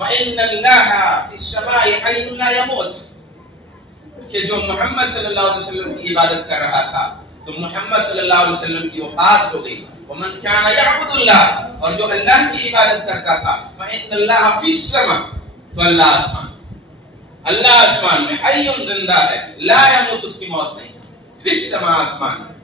فإن الله في السماء حي لا يموت، کہ جو محمد صلی اللہ علیہ وسلم کی عبادت کر رہا تھا تو محمد صلی اللہ علیہ وسلم کی وفات ہو گئی، ومن كان يعبد الله، اور جو اللہ کی عبادت کرتا تھا فإن الله في السماء، تو اللہ آسمان، اللہ آسمان میں، حی زندہ ہے، لا يموت، اس کی موت نہیں، فی السماء آسمان میں۔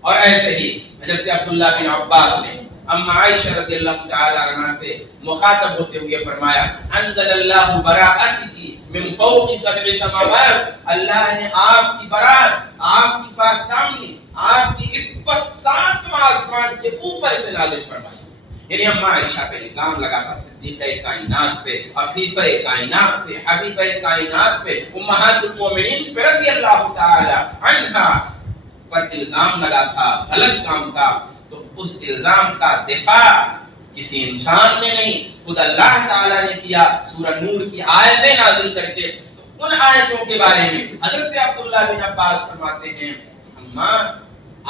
اور ایسے ہی حضرت عبداللہ بن عباس نے اما عائشہ رضی اللہ تعالی عنہ سے مخاطب ہوتے ہوئے فرمایا انزل اللہ براءتکی من فوق سبع سماوات، اللہ نے آپ کی برات، آپ کی پاک دامنی، آپ کی صفت ساتواں آسمان کے اوپر سے نازل فرمائی. یعنی اما عائشہ پہ الزام لگا تھا صدیقہ کائنات پہ، عفیفہ کائنات پہ، حبیبہ کائنات پہ، امہات المومنین پہ رضی اللہ تعالی عنہا پر الزام لگا تھا، غلط کام تھا. تو اس الزام کا دفاع کسی انسان نے نہیں، خود اللہ تعالی نے کیا سورہ نور کی آیتیں نازل کر کے. تو ان آیتوں کے بارے میں حضرت عبداللہ بن عباس فرماتے ہیں اما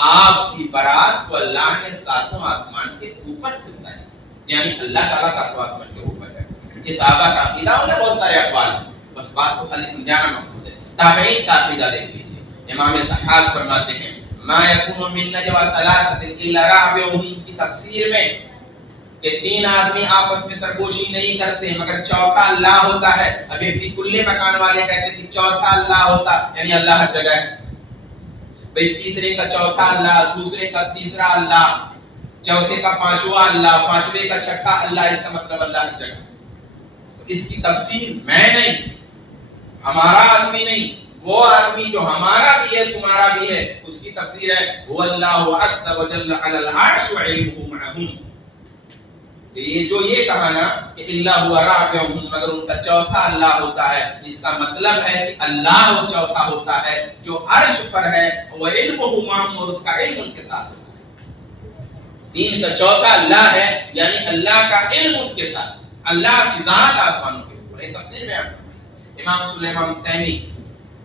آپ کی برات کو اللہ نے ساتوں آسمان کے اوپر سے اتاری، یعنی اللہ تعالیٰ ساتوں آسمان کے اوپر ہے. یہ صحابہ کا عقیدہ ہو گیا، بہت سارے اقوال ہیں، بس بات کو خالی سمجھانا مقصود ہے. تابعین کا عقیدہ دیکھ لیجیے. امام ضحاک فرماتے ہیں ما یکون من نجوا ثلاثۃ الا رابعهم کی تفسیر میں کہ تین آدمی آپس میں سرگوشی نہیں کرتے مگر چوتھا اللہ ہوتا ہے. ابھی فی کل مکان والے کہتے ہیں کہ چوتھا اللہ ہوتا، یعنی اللہ ہر جگہ ہے. بھئی تیسرے کا چوتھا اللہ، دوسرے کا تیسرا اللہ، چوتھے کا پانچواں اللہ، پانچویں کا چھٹا اللہ، اس کا مطلب اللہ ہر جگہ. تو اس کی تفسیر میں نہیں، ہمارا آدمی نہیں، وہ آدمی جو ہمارا بھی ہے تمہارا بھی ہے، اس کی تفسیر ہے هو اللہ عز وجل علی العرش وعلمہ معہم. یہ جو یہ کہا نا کہ اللہ ہوا رابعہم مگر ان کا چوتھا اللہ ہوتا ہے، اس کا مطلب ہے کہ اللہ وہ چوتھا ہوتا ہے جو عرش پر ہے، وہ علمہ معہم اور اس کا علم ان کے ساتھ ہوتا ہے. تین کا چوتھا اللہ ہے یعنی اللہ کا علم ان کے ساتھ، اللہ کی ذات آسمانوں کے اوپر. یہ تفسیر میں امام سلیمان تیمی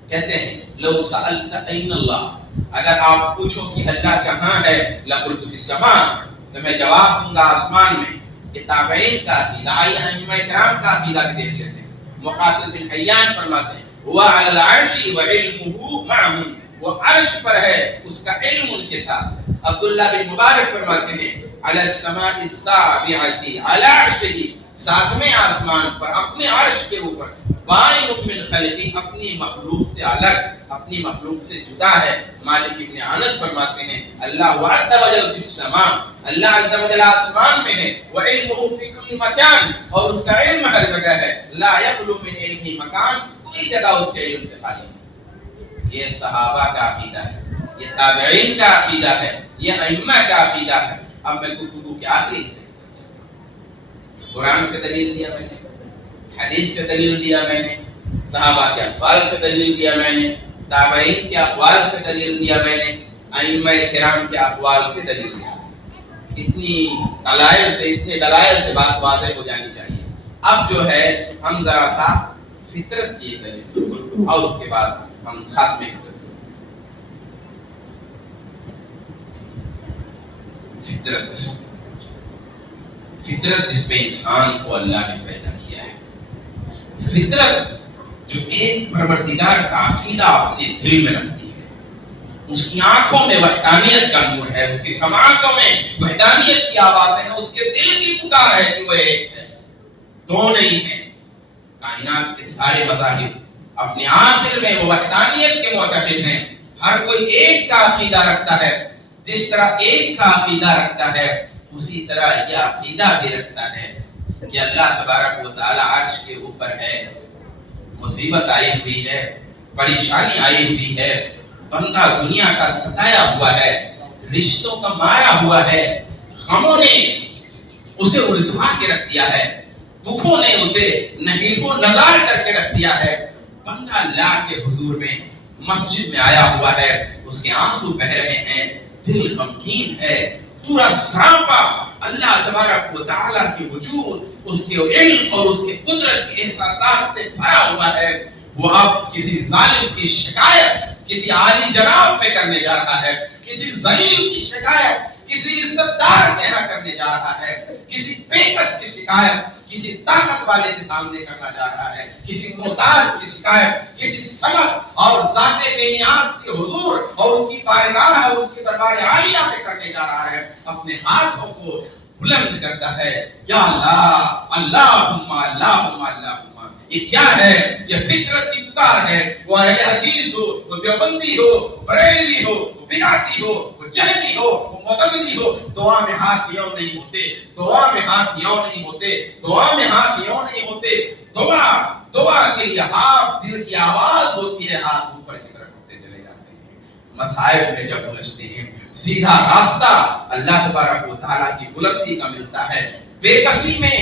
کہتے ہیں لو سألت این اللہ، اگر آپ پوچھو کہ اللہ کہاں ہے، لقلت فی السماء، تو میں جواب دوں گا آسمان میں. تابعین کا عقیدہ، آئیے ائمہ کرام کا عقیدہ بھی دیکھ لیتے ہیں. مقاتل بن حیان فرماتے ہیں هو علی العرش وعلمہ معہم، وہ عرش پر ہے، اس کا علم ان کے ساتھ ہے. عبداللہ بن مبارک فرماتے ہیں علی السماء السابعۃ علی عرشہ، ساتویں آسمان پر اپنے عرش کے اوپر، بائن من خلقی، اپنی مخلوق سے الگ، اپنی مخلوق سے جدا ہے. مالک ابن انس فرماتے ہیں اللہ عز وجل فی السماء، اللہ عز وجل آسمان میں ہے، وعلمہ فی کل مکان، اور اس کا علم ہر جگہ ہے. لا یخلو من علمہ مکان، کوئی جگہ اس کے علم سے خالی نہیں. یہ صحابہ کا عقیدہ ہے، یہ تابعین کا عقیدہ ہے، یہ ائمہ کا عقیدہ ہے. اب میں گفتگو کے آخری سے قرآن سے دلیل دیا میں نے، حدیث سے دلیل دیا میں نے، صحابہ کے اقوال سے دلیل دیا میں نے، تابعین کے اقوال سے دلیل دیا میں نے، ائمہ کرام کے اقوال سے دلیل دیا. اتنی دلائل سے، اتنے دلائل سے بات واضح ہو جانی چاہیے. اب جو ہے ہم ذرا سا فطرت کی دلیل اور اس کے بعد ہم خاتمے کی فطرت. فطرت جس میں انسان کو اللہ نے پیدا کیا ہے، فطرت جو ایک پروردگار کا عقیدہ اپنے دل میں رکھتی ہے، اس کی آنکھوں میں وحدانیت کا نور ہے، اس کی سماعتوں میں وحدانیت کی آوازیں ہیں، اس کے دل کی پکار ہے کہ وہ ایک ہے، دو نہیں ہے. کائنات کے سارے مذاہب اپنے آخر میں وہ وحدانیت کے معتقد ہیں. ہر کوئی ایک کا عقیدہ رکھتا ہے. جس طرح ایک کا عقیدہ رکھتا ہے اسی طرح یہ عقیدہ بھی رکھتا ہے کہ اللہ تبارک و تعالی عرش کے اوپر ہے. مصیبت آئی ہوئی ہے، پریشانی آئی ہوئی ہے، بندہ دنیا کا ستایا ہوا ہے، رشتوں کا مارا ہوا ہے، غموں نے اسے الجھا کے رکھ دیا ہے، دکھوں نے اسے نحیف و نزار کر کے رکھ دیا ہے. بندہ اللہ کے حضور میں مسجد میں آیا ہوا ہے، اس کے آنسو بہ رہے ہیں، دل غمگین ہے، پورا سراپا اللہ تبارک و تعالیٰ کی وجود، اس کے علم اور اس کے قدرت کے احساسات سے بھرا ہوا ہے. وہ اب کسی ظالم کی شکایت کسی عالی جناب پہ کرنے جا رہا ہے، کسی ذلیل کی شکایت کسی عزتدار کے یہاں کرنے جا رہا ہے، کسی پیکس کی شکایت کسی طاقت والے کے سامنے کرنا جا رہا ہے، کسی محتاج کی شکایت کسی سمت اور ذات بے نیاز کے حضور اور اس کی بارگاہ اور اس کے دربار عالیہ میں کرنے جا رہا ہے. اپنے ہاتھوں کو بلند کرتا ہے، یا اللہ، اللہم اللہم اللہم. یہ کیا ہے؟ یہ فطرت کی پکار ہے. وہ اہل حدیث ہو، وہ دیوبندی ہو، بریلوی ہو، بدعتی ہو، وہ جہمی ہو، وہ معتزلی ہو، دعا میں ہاتھ یوں نہیں ہوتے، دعا میں ہاتھ یوں نہیں ہوتے، دعا میں ہاتھ یوں نہیں ہوتے. دعا کے لیے ہاتھ دل کی آواز ہوتی ہے، ہاتھ اوپر کی طرف اٹھتے چلے جاتے ہیں. مصائب میں جب الجھتے ہیں، سیدھا راستہ اللہ تبارک و تعالیٰ کی بلندی کا ملتا ہے، بے کسی میں،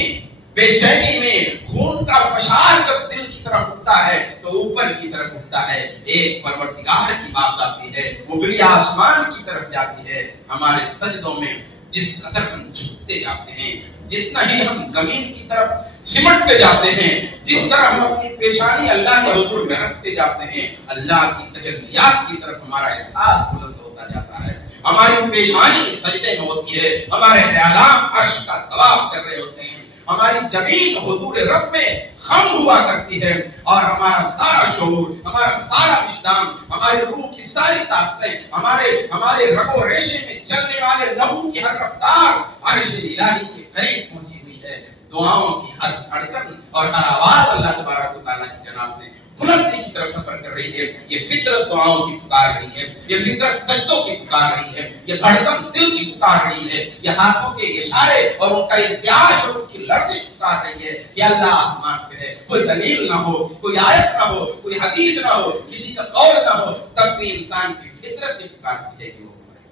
بے چینی میں خون کا فشار جب دل کی طرف اٹھتا ہے تو اوپر کی طرف اٹھتا ہے، ایک پروردگار کی بات آتی ہے، وہ بڑی آسمان کی طرف جاتی ہے۔ ہمارے سجدوں میں جس قدر ہم جھکتے جاتے ہیں، جتنا ہی ہم زمین کی طرف سمٹتے جاتے ہیں، جس طرح ہم اپنی پیشانی اللہ کے حضور میں رکھتے جاتے ہیں، اللہ کی تجلیات کی طرف ہمارا احساس بلند ہوتا جاتا ہے۔ ہماری پیشانی سجدے میں ہوتی ہے، ہمارے خیالات عرش کا طواف کر رہے ہوتے ہیں، ہماری زمین حضور رب میں خم ہوا کرتی ہے، اور ہمارا سارا شعور، ہمارا سارا وجدان، ہماری روح کی ساری طاقتیں، ہمارے رگ و ریشے میں چلنے والے لہو کی ہر رفتار عرش الہی کے قریب پہنچی ہوئی ہے۔ دعاؤں کی ہر دھڑکن اور ہر آواز اللہ تبارک و تعالیٰ کی جناب میں بلندی کی طرف سفر کر رہی ہے۔ یہ فطرت دعاؤں کی پکار رہی ہے، یہ فطرت سجدوں کی پکار رہی ہے، یہ دھڑکن دل کی پکار رہی ہے، یہ ہاتھوں کے اشارے اور ان کا ارتعاش اور ان کی لرزش پکار رہی ہے کہ اللہ آسمان پہ ہے۔ کوئی دلیل نہ ہو، کوئی آیت نہ ہو، کوئی حدیث نہ ہو، کسی کا قول نہ ہو، تب بھی انسان کی فطرت یہ پکارتی ہے کہ وہ کرے۔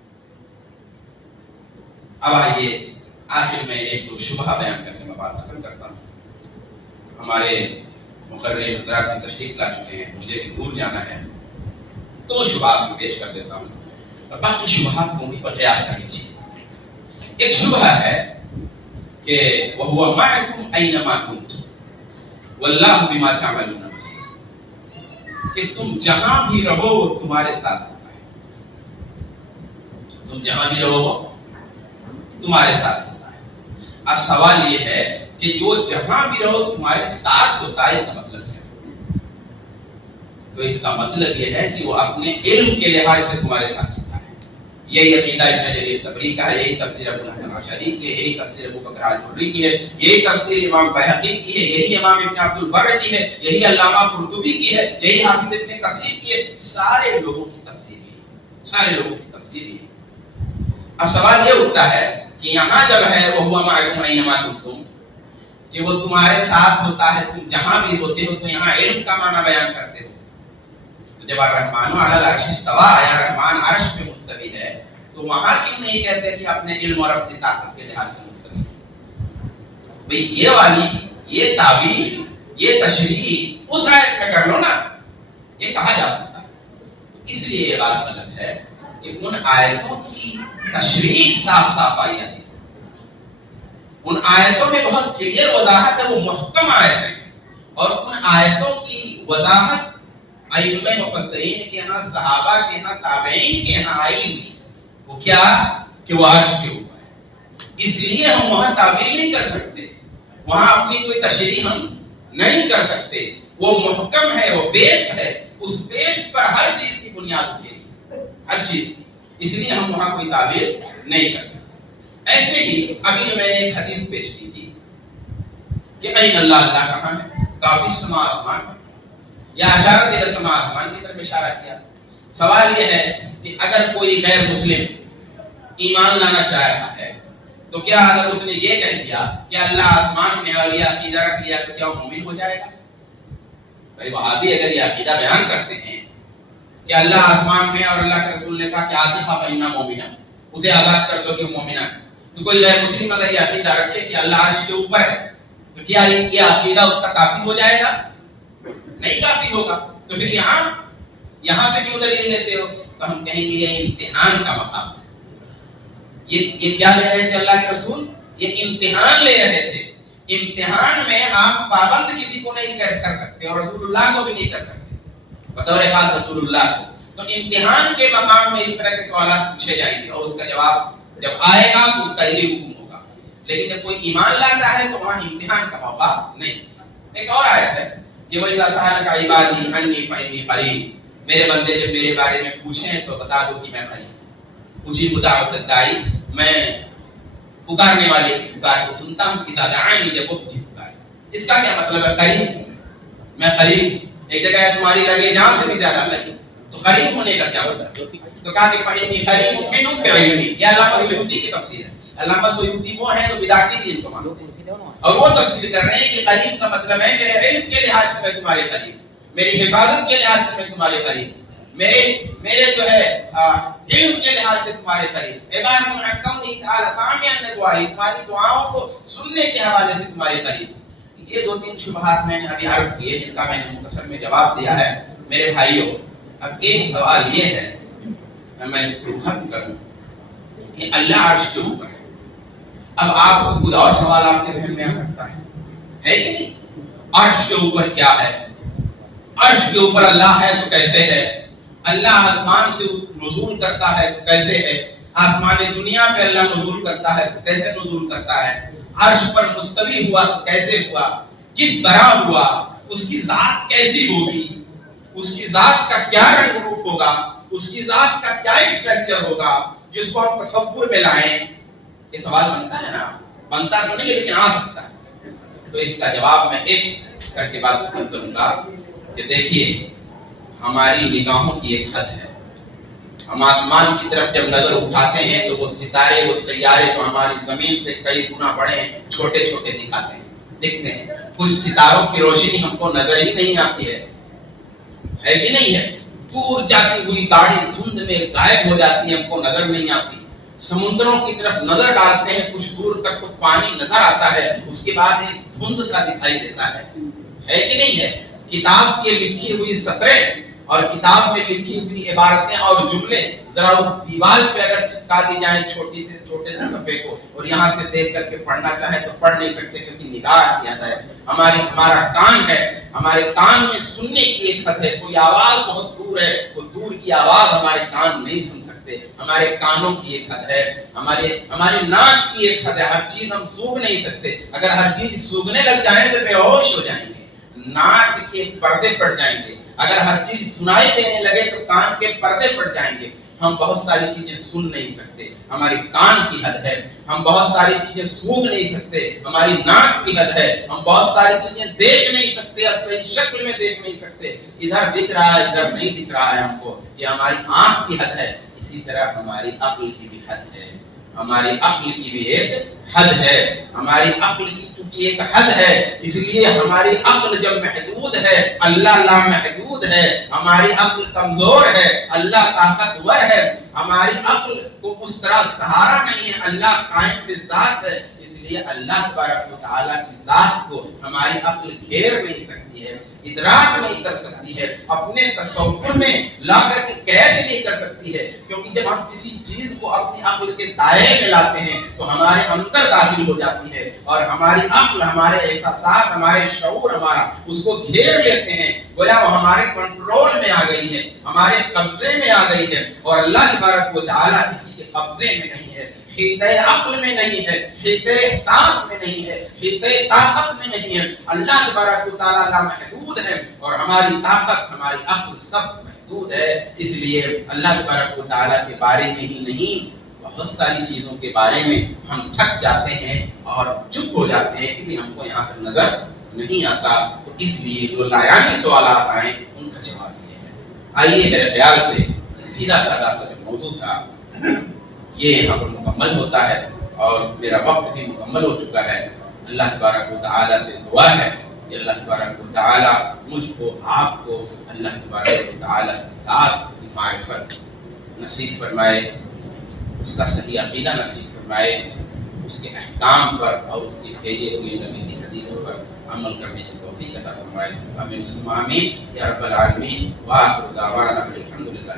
اب آئیے آخر میں ایک دو شبہ بیان کرنے میں بات ختم کرتا ہوں۔ ہمارے مقرر حضرات کی تشریف لا چکے ہیں، مجھے بھی دور جانا ہے، تو شبہات میں پیش کر دیتا ہوں اور باقی شبہات کو بھی پر قیاس کر لیجیے۔ ایک شبہ ہے کہ وَهُوَ مَعَكُمْ أَيْنَمَا كُنْتُمْ وَاللَّهُ بِمَا تَعْمَلُونَ بَصِيرٌ، کہ تم جہاں بھی رہو وہ تمہارے ساتھ ہوتا ہے، تم جہاں بھی رہو وہ تمہارے ساتھ ہوتا ہے۔ اب سوال یہ ہے کہ جو جہاں بھی رہو تمہارے ساتھ ہوتا ہے، اس کا مطلب ہے، تو اس کا مطلب یہ ہے کہ وہ اپنے علم کے لحاظ سے تمہارے ساتھ ہوتا ہے۔ یہی عقیدہ ابن جریر طبری کا ہے، یہی تفسیر ابو الحسن اشعری کی ہے، یہی تفسیر ابو بکر آجوری کی ہے، یہی تفسیر امام بہقی کی ہے، یہی امام ابن عبد البر کی ہے، یہی علامہ قرطبی کی ہے، یہی حافظ ابن کثیر کی ہے۔ سارے لوگوں کی تفسیر ہے، سارے لوگوں کی تفسیر ہے۔ اب سوال یہ اٹھتا ہے کہ یہاں جب ہے وَهُوَ مَعَكُمْ أَيْنَمَا كُنْتُمْ، کہ وہ تمہارے ساتھ ہوتا ہے، تم جہاں بھی ہوتے ہو، تو یہاں علم کا معنی بیان کرتے ہو۔ تو جب الرحمن علی العرش استویٰ آیا، رحمان عرش پہ مستوی ہے، تو وہاں کیوں نہیں کہتے کہ اپنے علم اور اپنی طاقت کے لحاظ سے مستوی ہے؟ بھئی یہ والی، یہ تعبیر، یہ تشریح اس آیت میں کر لو نا، یہ کہا جا سکتا ہے۔ تو اس لیے یہ بات غلط ہے کہ ان آیتوں کی تشریح صاف صاف آئی حدیث میں، ان آیتوں میں بہت کلیئر وضاحت ہے، وہ محکم آیت ہیں، اور ان آیتوں کی وضاحت ائمہ مفسرین کے ہاں، صحابہ کے ہاں، تابعین کے ہاں آئی ہوئی، وہ کیا کہ وہ عرش کے اوپر ہے۔ اس لیے ہم وہاں تعبیر نہیں کر سکتے، وہاں اپنی کوئی تشریح ہم نہیں کر سکتے، وہ محکم ہے، وہ بیس ہے، اس بیس پر ہر چیز کی بنیاد اٹھے گی، ہر چیز کی، اس لیے ہم وہاں کوئی تعبیر نہیں کر سکتے۔ ایسے ہی ابھی جو میں نے ایک حدیث پیش کی تھی کہ این اللہ، اللہ کہاں ہے، کافی سما آسمان ہے، یا اشارت الی سما، آسمان کی طرف اشارہ کیا۔ سوال یہ ہے کہ اگر کوئی غیر مسلم ایمان لانا چاہ رہا ہے تو کیا اگر اس نے یہ کہہ دیا کہ اللہ آسمان میں ہے اور یہ عقیدہ رکھ لیا تو کیا وہ مومن ہو جائے گا؟ بھائی وہابی اگر یہ عقیدہ بیان کرتے ہیں کہ اللہ آسمان میں اور اللہ کے رسول نے کہا کہ عاطفہ فإنہ مومنہ، اسے آزاد کر دو کہ وہ مومنہ ہے، تو کوئی غیر مسلم اگر یہ عقیدہ رکھے کہ اللہ عرش کے اوپر ہے تو کیا یہ عقیدہ اس کا کافی ہو جائے گا؟ نہیں کافی ہوگا۔ تو پھر یہاں سے کیوں دلیل لیتے ہو؟ تو ہم کہیں گے یہ امتحان کا مقام ہے۔ یہ کیا لے رہے تھے اللہ کے رسول؟ یہ امتحان لے رہے تھے۔ امتحان میں آپ پابند کسی کو نہیں کر سکتے اور رسول اللہ کو بھی نہیں کر سکتے، بطور خاص رسول اللہ کو۔ تو امتحان کے مقام میں اس طرح کے سوالات پوچھے جائیں گے اور اس کا جواب جب آئے گا تو اس کا یہی حکم ہوگا۔ لیکن جب کوئی ایمان لاتا ہے تو وہاں امتحان کا موقع نہیں۔ ایک اور آیت ہے کہ وَإِذَا سَأَلَكَ عِبَادِي عَنِّي فَإِنِّي قَرِيبٌ، میرے بندے جب میرے بارے میں پوچھیں تو بتا دو کہ میں قریب، اجیب دعوت الداعی، میں پکارنے والے کی پکار کو سنتا ہوں، اذا دعانی، جب وہ مجھے پکارے۔ اس کا کیا مطلب ہے؟ قریب ہوں میں، قریب ہوں۔ ایک جگہ ہے تمہاری لگے جان سے بھی زیادہ قریب، تو قریب ہونے کا کیا مطلب؟ تو کہا کہ فإنی قریب من بعلمی، یہ علامہ سیوطی کی تفسیر ہے۔ علامہ سیوطی وہ ہیں جو بدعتی دین کو مانتے ہیں اور وہ تفسیر کر رہے ہیں کہ قریب کا مطلب ہے میرے علم کے لحاظ سے میں تمہارے قریب، میری حفاظت کے لحاظ سے میں تمہارے قریب۔ میرے جو ہے علم کے لحاظ سے تمہارے قریب، عبارت عن کونہ تعالی سامعا لدعائی، تمہاری دعاؤں کو سننے کے حوالے سے تمہارے قریب۔ یہ دو تین شبہات میں نے ابھی عرض کیے جن کا میں نے مختصر میں جواب دیا ہے۔ میرے بھائیوں، اب ایک سوال یہ ہے، میں ختم کروں کہ اللہ عرش کے اوپر ہے۔ اب آپ کو کوئی اور سوال آپ کے ذہن میں آ سکتا ہے کہ نہیں؟ عرش کے اوپر کیا ہے؟ عرش کے اوپر اللہ ہے تو کیسے ہے؟ اللہ آسمان سے نزول کرتا ہے تو کیسے ہے؟ آسمان دنیا پہ اللہ نزول کرتا ہے تو کیسے نزول کرتا ہے؟ عرش پر مستوی ہوا تو کیسے ہوا؟ کس طرح ہوا؟ اس کی ذات کیسی ہوگی؟ اس کی ذات کا کیا رنگ روپ ہوگا؟ اس کی ذات کا کیا اسٹرکچر ہوگا جس کو ہم تصور میں لائیں؟ یہ سوال بنتا ہے نا؟ بنتا تو نہیں لیکن آ سکتا ہے۔ تو اس کا جواب میں ایک کر کے بات ختم کروں گا کہ دیکھیے، ہماری نگاہوں کی ایک حد ہے۔ ہم آسمان کی طرف جب نظر اٹھاتے ہیں تو وہ ستارے، وہ سیارے جو ہماری زمین سے کئی گنا بڑے ہیں، چھوٹے چھوٹے دکھتے ہیں۔ کچھ ستاروں کی روشنی ہم کو نظر ہی نہیں آتی ہے کہ نہیں ہے؟ دور جاتی ہوئی گاڑی دھند میں غائب ہو جاتی ہے، ہم کو نظر نہیں آتی۔ سمندروں کی طرف نظر ڈالتے ہیں، کچھ دور تک تو پانی نظر آتا ہے، اس کے بعد ایک دھند سا دکھائی دیتا ہے کہ نہیں ہے؟ کتاب کی لکھی ہوئی سطریں اور کتاب میں لکھی ہوئی عبارتیں اور جملے ذرا اس دیوار پہ اگر چپکا دی جائیں چھوٹے سے صفحے کو، اور یہاں سے دیکھ کر کے پڑھنا چاہے تو پڑھ نہیں سکتے، کیونکہ نگاہ کی حد ہے۔ ہمارا کان ہے، ہمارے کان میں سننے کی ایک حد ہے۔ کوئی آواز بہت دور ہے، وہ دور کی آواز ہمارے کان نہیں سن سکتے۔ ہمارے کانوں کی ایک حد ہے، ہمارے ناک کی ایک حد ہے۔ ہر چیز ہم سونگھ نہیں سکتے۔ اگر ہر چیز سونگھنے لگ جائیں تو بے ہوش ہو جائیں گے، ناک کے پردے پھٹ جائیں گے۔ اگر ہر چیز سنائی دینے لگے تو کان کے پردے پھٹ جائیں گے۔ ہم بہت ساری چیزیں سن نہیں سکتے، ہماری کان کی حد ہے۔ ہم بہت ساری چیزیں سونگھ نہیں سکتے، ہماری ناک کی حد ہے۔ ہم بہت ساری چیزیں دیکھ نہیں سکتے، صحیح شکل میں دیکھ نہیں سکتے۔ ادھر دکھ رہا ہے، ادھر نہیں دکھ رہا ہے ہم کو، یہ ہماری آنکھ کی حد ہے۔ اسی طرح ہماری عقل کی بھی حد ہے، ہماری عقل کی بھی ایک حد ہے۔ ہماری عقل کی چونکہ ایک حد ہے، اس لیے ہماری عقل جب محدود ہے، اللہ لامحدود ہے۔ ہماری عقل کمزور ہے، اللہ طاقتور ہے۔ ہماری عقل کو اس طرح سہارا نہیں ہے، اللہ قائم بذات ہے۔ اس لیے اللہ تبارک و تعالیٰ کی ذات کو ہماری عقل گھیر نہیں سکتی ہے، ادراک نہیں کر سکتی ہے، اپنے تصور میں لا کر کے کیش نہیں کر سکتی ہے۔ کیونکہ جب ہم کسی چیز کو اپنی عقل کے دائرے میں لاتے ہیں تو ہمارے اندر داخل ہو جاتی ہے، اور ہماری عقل، ہمارے احساسات، ہمارے شعور ہمارا اس کو گھیر لیتے ہیں، گویا وہ ہمارے کنٹرول میں آ گئی ہے، ہمارے قبضے میں آ گئی ہے۔ اور اللہ تبارک و تعالیٰ کسی کے قبضے میں نہیں ہے، حیطۂ عقل میں نہیں ہے، حیطۂ احساس میں نہیں ہے، حیطۂ طاقت میں نہیں ہے۔ اللہ تبارک و تعالیٰ لامحدود ہے، اور ہماری طاقت، ہماری عقل سب محدود ہے۔ اس لیے اللہ تبارک و تعالیٰ کے بارے میں ہی نہیں، بہت ساری چیزوں کے بارے میں ہم تھک جاتے ہیں اور چپ ہو جاتے ہیں کہ ہم کو یہاں تک نظر نہیں آتا۔ تو اس لیے جو لایانی سوالات آئیں ان کا جواب یہ ہے۔ آئیے، میرے خیال سے سیدھا سادہ سا جو موضوع تھا یہ یہاں پر مکمل ہوتا ہے، اور میرا وقت بھی مکمل ہو چکا ہے۔ اللہ تبارک و تعالیٰ سے دعا ہے کہ اللہ تبارک و تعالیٰ مجھ کو، آپ کو اللہ تبارک و تعالیٰ کی ذات کی معرفت نصیب فرمائے، اس کا صحیح عقیدہ نصیب فرمائے، اس کے احکام پر اور اس کے بھیجے ہوئے نبی کی حدیثوں پر عمل کرنے کی توفیق عطا فرمائے۔ آمین ثم آمین یا رب العالمین۔ وآخر دعوانا الحمدللہ۔